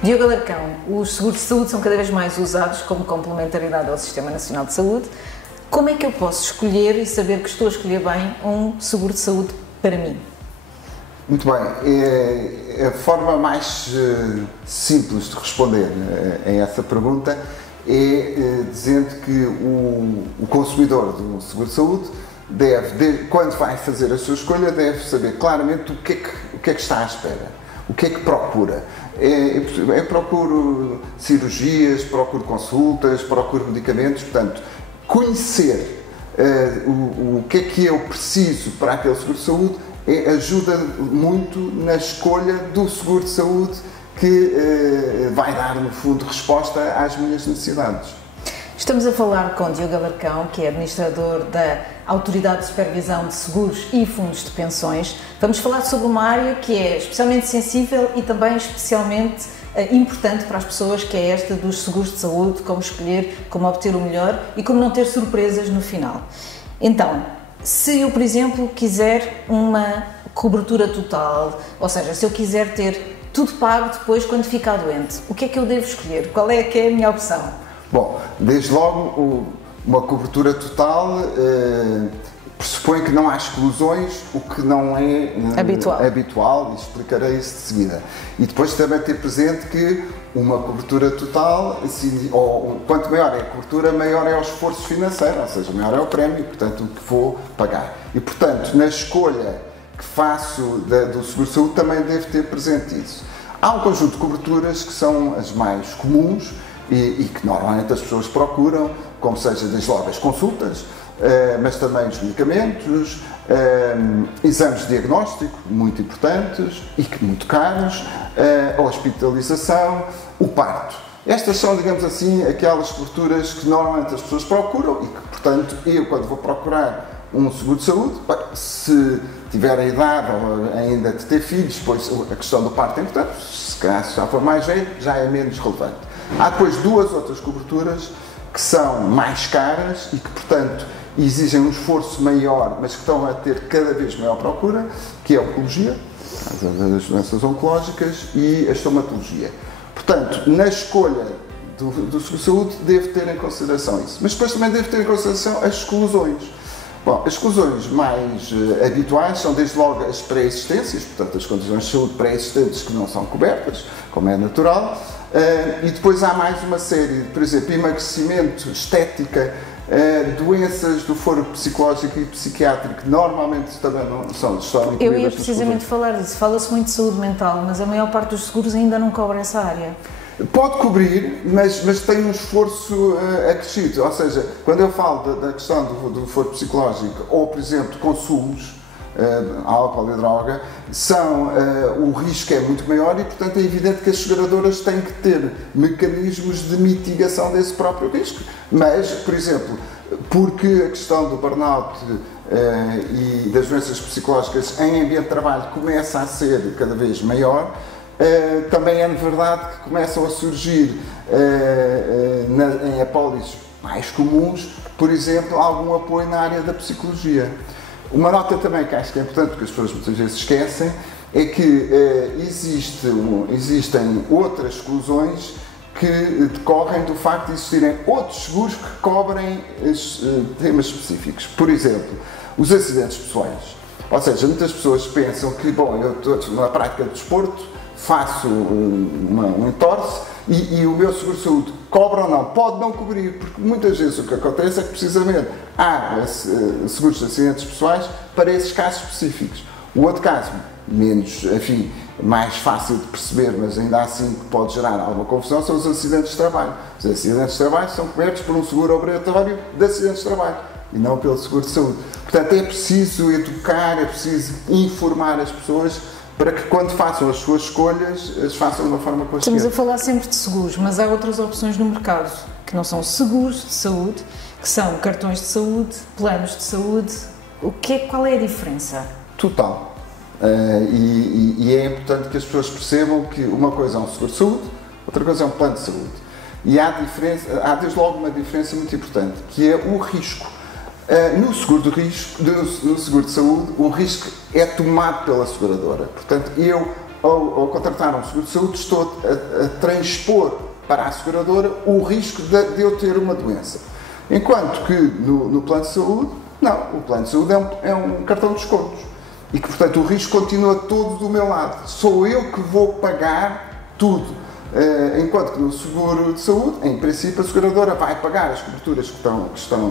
Diogo Alarcão, os seguros de saúde são cada vez mais usados como complementaridade ao Sistema Nacional de Saúde. Como é que eu posso escolher e saber que estou a escolher bem um seguro de saúde para mim? Muito bem. A forma mais simples de responder a essa pergunta é dizendo que o consumidor do seguro de saúde quando vai fazer a sua escolha, deve saber claramente o que é que está à espera, o que é que procura. Eu procuro cirurgias, procuro consultas, procuro medicamentos, portanto, conhecer o que é que eu preciso para aquele seguro de saúde ajuda muito na escolha do seguro de saúde que vai dar, no fundo, resposta às minhas necessidades. Estamos a falar com Diogo Alarcão, que é administrador da Autoridade de Supervisão de Seguros e Fundos de Pensões. Vamos falar sobre uma área que é especialmente sensível e também especialmente importante para as pessoas, que é esta dos seguros de saúde, como escolher, como obter o melhor e como não ter surpresas no final. Então, se eu, por exemplo, quiser uma cobertura total, ou seja, se eu quiser ter tudo pago depois quando ficar doente, o que é que eu devo escolher? Qual é que é a minha opção? Bom, desde logo, uma cobertura total pressupõe que não há exclusões, o que não é habitual, e explicarei isso de seguida. E depois também ter presente que uma cobertura total, assim, quanto maior é a cobertura, maior é o esforço financeiro, ou seja, maior é o prémio, portanto, o que vou pagar. E, portanto, na escolha que faço do seguro de saúde também devo ter presente isso. Há um conjunto de coberturas que são as mais comuns, e que normalmente as pessoas procuram, como seja desde logo as consultas, mas também os medicamentos, exames de diagnóstico, muito importantes e que muito caros, a hospitalização, o parto. Estas são, digamos assim, aquelas coberturas que normalmente as pessoas procuram e que, portanto, eu quando vou procurar um seguro de saúde, se tiver a idade ou ainda de ter filhos, pois a questão do parto é importante, se calhar já for mais velho, já é menos relevante. Há depois duas outras coberturas que são mais caras e que, portanto, exigem um esforço maior, mas que estão a ter cada vez maior procura, que é a oncologia, as doenças oncológicas e a estomatologia. Portanto, na escolha do seguro de saúde, devo ter em consideração isso. Mas depois também devo ter em consideração as exclusões. Bom, as exclusões mais habituais são, desde logo, as pré-existências, portanto, as condições de saúde pré-existentes que não são cobertas, como é natural. E depois há mais uma série, por exemplo, emagrecimento, estética, doenças do foro psicológico e psiquiátrico, que normalmente também não são incluídas. Eu ia precisamente falar disso. Fala-se muito de saúde mental, mas a maior parte dos seguros ainda não cobre essa área. Pode cobrir, mas tem um esforço acrescido. Ou seja, quando eu falo da questão do foro psicológico ou, por exemplo, de consumos, álcool e droga, o risco é muito maior e, portanto, é evidente que as seguradoras têm que ter mecanismos de mitigação desse próprio risco. Mas, por exemplo, porque a questão do burnout e das doenças psicológicas em ambiente de trabalho começa a ser cada vez maior, também é verdade que começam a surgir em apólices mais comuns, por exemplo, algum apoio na área da psicologia. Uma nota também que acho que é importante, porque as pessoas muitas vezes esquecem, é que existem outras exclusões que decorrem do facto de existirem outros seguros que cobrem temas específicos. Por exemplo, os acidentes pessoais. Ou seja, muitas pessoas pensam que, bom, eu estou na prática de desporto, faço um entorse e o meu seguro de saúde cobra ou não? Pode não cobrir, porque muitas vezes o que acontece é que precisamente há seguros de acidentes pessoais para esses casos específicos. O outro caso, menos, enfim, mais fácil de perceber, mas ainda assim que pode gerar alguma confusão, são os acidentes de trabalho. Os acidentes de trabalho são cobertos por um seguro obrigatório de acidentes de trabalho e não pelo seguro de saúde. Portanto, é preciso educar, é preciso informar as pessoas para que, quando façam as suas escolhas, as façam de uma forma consciente. Estamos a falar sempre de seguros, mas há outras opções no mercado, que não são seguros de saúde, que são cartões de saúde, planos de saúde. Qual é a diferença? Total. E é importante que as pessoas percebam que uma coisa é um seguro de saúde, outra coisa é um plano de saúde. E há desde logo uma diferença muito importante, que é o risco. No seguro de saúde, o risco é tomado pela seguradora. Portanto, eu ao contratar um seguro de saúde, estou a transpor para a seguradora o risco de eu ter uma doença. Enquanto que no plano de saúde, não, o plano de saúde é um cartão de descontos. E que, portanto, o risco continua todo do meu lado. Sou eu que vou pagar tudo. Enquanto que no seguro de saúde, em princípio, a seguradora vai pagar as coberturas que estão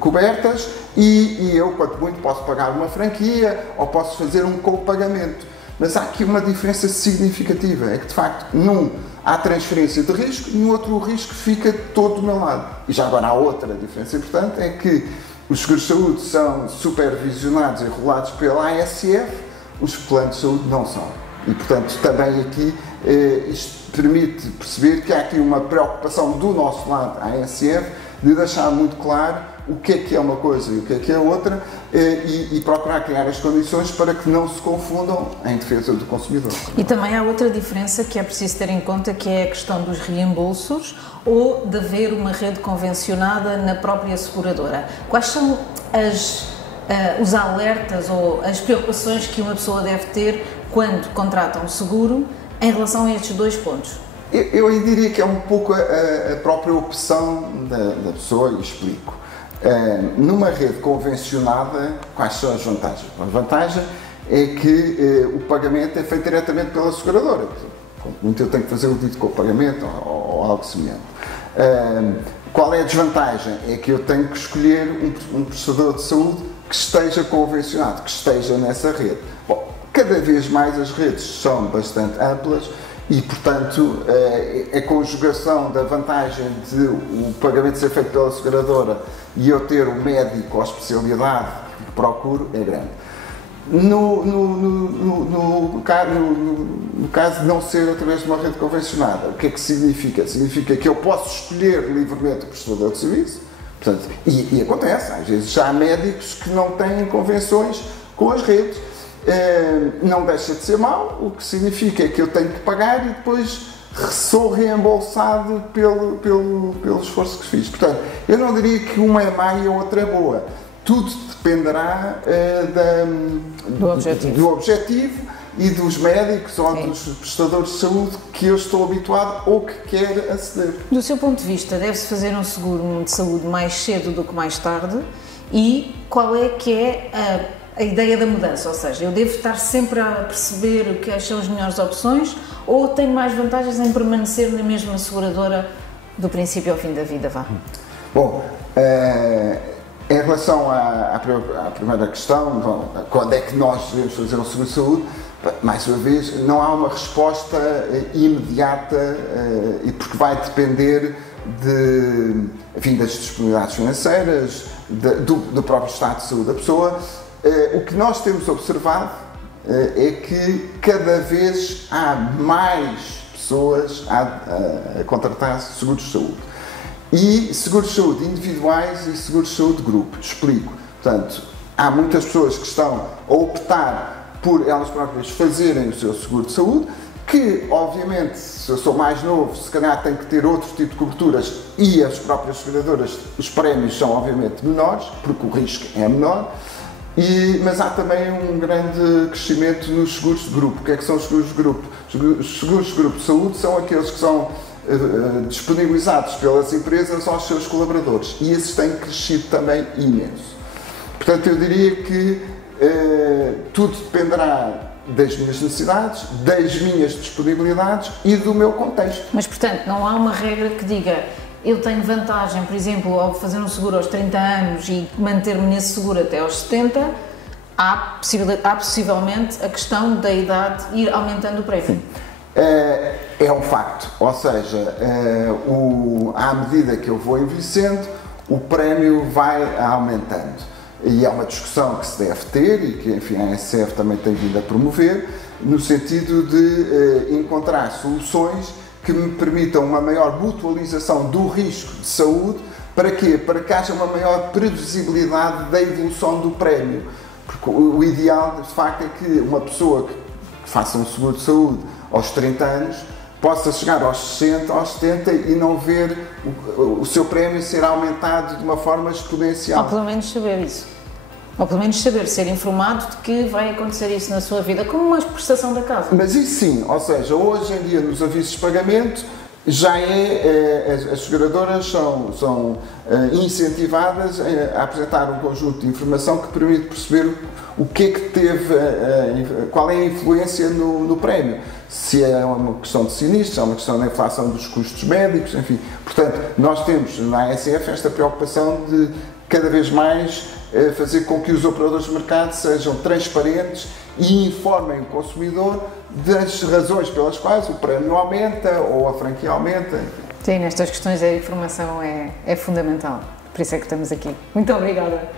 cobertas e eu, quanto muito, posso pagar uma franquia ou posso fazer um copagamento. Mas há aqui uma diferença significativa, é que, de facto, num há transferência de risco e no outro o risco fica todo do meu lado. E já agora há outra diferença importante, é que os seguros de saúde são supervisionados e regulados pela ASF, os planos de saúde não são. E, portanto, também aqui isto permite perceber que há aqui uma preocupação do nosso lado, a ASF, de deixar muito claro o que é uma coisa e o que é outra e procurar criar as condições para que não se confundam em defesa do consumidor. E também há outra diferença que é preciso ter em conta, que é a questão dos reembolsos ou de haver uma rede convencionada na própria seguradora. Quais são os alertas ou as preocupações que uma pessoa deve ter quando contrata um seguro em relação a estes dois pontos? Eu diria que é um pouco a própria opção da pessoa, e explico. Numa rede convencionada, quais são as vantagens? A vantagem é que o pagamento é feito diretamente pela seguradora. Muito eu tenho que fazer o dito com o pagamento ou algo semelhante. Qual é a desvantagem? É que eu tenho que escolher um prestador de saúde que esteja convencionado, que esteja nessa rede. Bom, cada vez mais as redes são bastante amplas e, portanto, a conjugação da vantagem de o pagamento ser feito pela seguradora e eu ter o médico ou a especialidade que procuro é grande. No caso de não ser através de uma rede convencionada, o que é que significa? Significa que eu posso escolher livremente o prestador de serviço, portanto, e acontece, às vezes já há médicos que não têm convenções com as redes. Não deixa de ser mau, o que significa que eu tenho que pagar e depois sou reembolsado pelo esforço que fiz. Portanto, eu não diria que uma é má e a outra é boa. Tudo dependerá do objetivo e dos médicos ou dos prestadores de saúde que eu estou habituado ou que quero aceder. Do seu ponto de vista, deve-se fazer um seguro de saúde mais cedo do que mais tarde? E qual é que é a ideia da mudança? Ou seja, eu devo estar sempre a perceber quais são as melhores opções ou tenho mais vantagens em permanecer na mesma seguradora do princípio ao fim da vida? Bom, em relação à primeira questão, quando é que nós devemos fazer um seguro de saúde, mais uma vez, não há uma resposta imediata e porque vai depender das disponibilidades financeiras, do próprio estado de saúde da pessoa. O que nós temos observado é que cada vez há mais pessoas a contratar seguros de saúde. E seguros de saúde individuais e seguros de saúde de grupo. Explico. Portanto, há muitas pessoas que estão a optar por elas próprias fazerem o seu seguro de saúde, que, obviamente, se eu sou mais novo, se calhar tenho que ter outro tipo de coberturas e as próprias seguradoras, os prémios são, obviamente, menores, porque o risco é menor. Mas há também um grande crescimento nos seguros de grupo. O que é que são os seguros de grupo? Os seguros de grupo de saúde são aqueles que são disponibilizados pelas empresas aos seus colaboradores e esses têm crescido também imenso. Portanto, eu diria que tudo dependerá das minhas necessidades, das minhas disponibilidades e do meu contexto. Mas, portanto, não há uma regra que diga eu tenho vantagem, por exemplo, ao fazer um seguro aos 30 anos e manter-me nesse seguro até aos 70, há possivelmente a questão da idade ir aumentando o prémio. É um facto, ou seja, à medida que eu vou envelhecendo, o prémio vai aumentando. E é uma discussão que se deve ter e que, enfim, a ASF também tem vindo a promover, no sentido de encontrar soluções que me permitam uma maior mutualização do risco de saúde. Para quê? Para que haja uma maior previsibilidade da evolução do prémio. Porque o ideal, de facto, é que uma pessoa que faça um seguro de saúde aos 30 anos possa chegar aos 60, aos 70 e não ver o seu prémio ser aumentado de uma forma exponencial. Ou pelo menos saber isso. Ou pelo menos saber, ser informado de que vai acontecer isso na sua vida, como uma prestação da casa. Mas isso sim, ou seja, hoje em dia nos avisos de pagamento já as seguradoras são incentivadas a apresentar um conjunto de informação que permite perceber o que é que teve, qual é a influência no prémio. Se é uma questão de sinistros, se é uma questão da inflação dos custos médicos, enfim. Portanto, nós temos na ASF esta preocupação de cada vez mais fazer com que os operadores de mercado sejam transparentes e informem o consumidor das razões pelas quais o prémio aumenta ou a franquia aumenta. Sim, nestas questões a informação é fundamental. Por isso é que estamos aqui. Muito obrigada.